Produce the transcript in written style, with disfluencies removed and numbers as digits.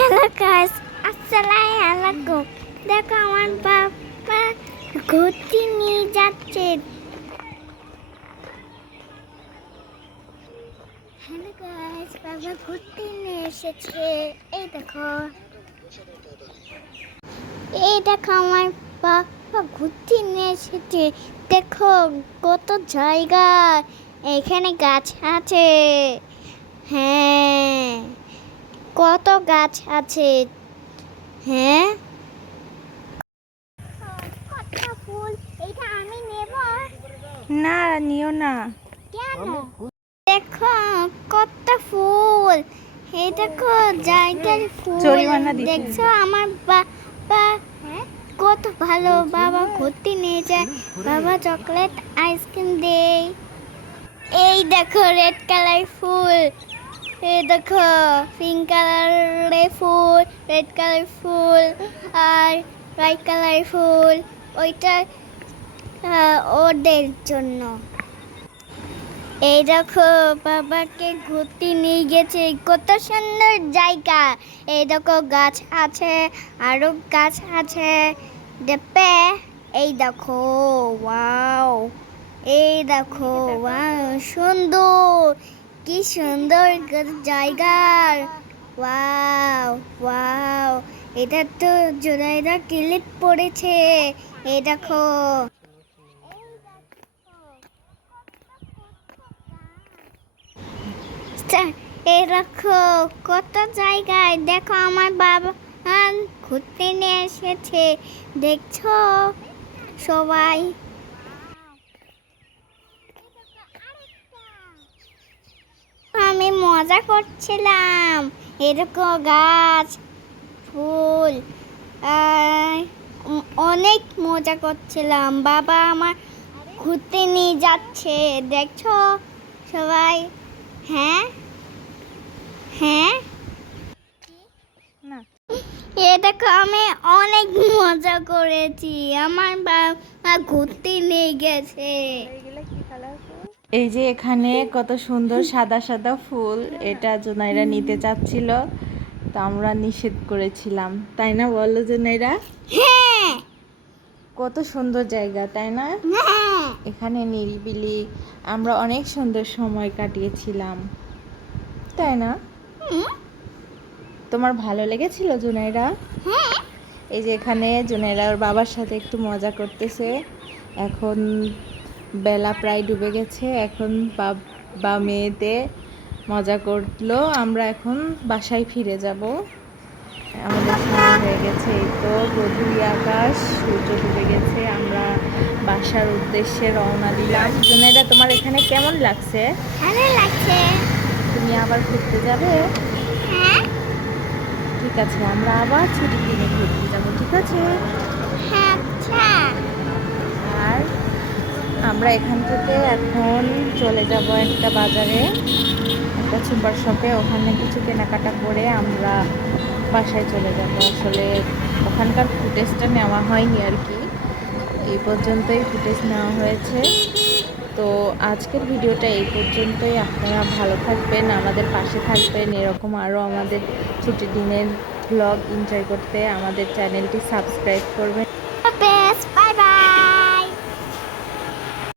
Hello guys, আসসালামু আলাইকুম। দেখো আমার বাবা ঘুরতে নিয়ে যাচ্ছে। হ্যালো গাইস, বাবা ঘুরতে নিয়ে এসেছে। এই দেখো আমার বাবা ঘুরতে নিয়ে এসেছে। দেখো কত জায়গা, এখানে গাছ আছে। হ্যাঁ, কত গাছ আছে। হ্যাঁ, কত ফুল। এটা আমি নেব না, নিও না। কেন? দেখো কত ফুল। এই দেখো জায়গার ফুল। জরিমানা দিতে দেখছো আমার বাবা কত ভালো। বাবা ঘুরতে নিয়ে যায়, বাবা চকলেট আইসক্রিম দেয়। এই দেখো রেড কালার ফুল, এই দেখো পিঙ্ক কালারের ফুল, রেড কালার ফুল আর হোয়াইট কালার ফুল। ওইটা ওদের জন্য। এই দেখো বাবাকে ঘুরতে নিয়ে গেছে, কত সুন্দর জায়গা। এই দেখো গাছ আছে, আরো গাছ আছে। দেখবে, এই দেখো ওয়াও, এই দেখো ওয়াও, সুন্দর, কি সুন্দর জায়গা। ওয়াও ওয়াও, এটা তো জোনাইরা ক্লিপ পড়েছে। এই দেখো, এই দেখো কত জায়গায়। দেখো আমার বাবা ঘুরতে নিয়ে এসেছে, দেখছো সবাই। আমি মজা করছিলাম, এরকম গাছ ফুল অনেক মজা করছিলাম। বাবা আমার ঘুরতে নিয়ে যাচ্ছে, দেখছো সবাই। হ্যাঁ হ্যাঁ, না। এ দেখো আমি অনেক মজা করেছি, আমার বাবা ঘুরতে নিয়ে গেছে। এই যে এখানে কত সুন্দর সাদা সাদা ফুল, এটা জুনাইরা নিতে চাচ্ছিল, তো আমরা নিষেধ করেছিলাম, তাই না বলো জুনাইরা? হ্যাঁ কত সুন্দর জায়গা, তাই না? হ্যাঁ, এখানে নিরিবিলি আমরা অনেক সুন্দর সময় কাটিয়েছিলাম, তাই না? তোমার ভালো লেগেছিল জুনাইরা? হ্যাঁ। এই যে এখানে জুনাইরা ওর বাবার সাথে একটু মজা করতেছে। এখন বেলা প্রায় ডুবে গেছে, এখন বাবা মেয়েতে মজা করলো। আমরা এখন বাসায় ফিরে যাব, আমাদের সময় হয়ে গেছে। এই তো গধূলি আকাশ, সূর্য ডুবে গেছে, আমরা বাসার উদ্দেশ্যে রওনা দিলাম। জুনাইরা, তোমার এখানে কেমন লাগছে? ভালো লাগছে। তুমি আবার ঘুরতে যাবে? হ্যাঁ ঠিক আছে, আমরা আবার ছুটির দিনে ঘুরতে যাব, ঠিক আছে? হ্যাঁ, আচ্ছা। আর আমরা এখান থেকে এখন চলে যাব একটা বাজারে, একটা সুপার শপে, ওখানে কিছু কেনাকাটা করে আমরা বাসায় চলে যাব। আসলে ওখানকার ফুটেজটা নেওয়া হয়নি আর কি, এই পর্যন্তই ফুটেজ নেওয়া হয়েছে। তো আজকের ভিডিওটা এই পর্যন্তই। আপনারা ভালো থাকবেন, আমাদের পাশে থাকবেন, এরকম আরও আমাদের ছুটির দিনের ব্লগ এনজয় করতে আমাদের চ্যানেলটি সাবস্ক্রাইব করবেন।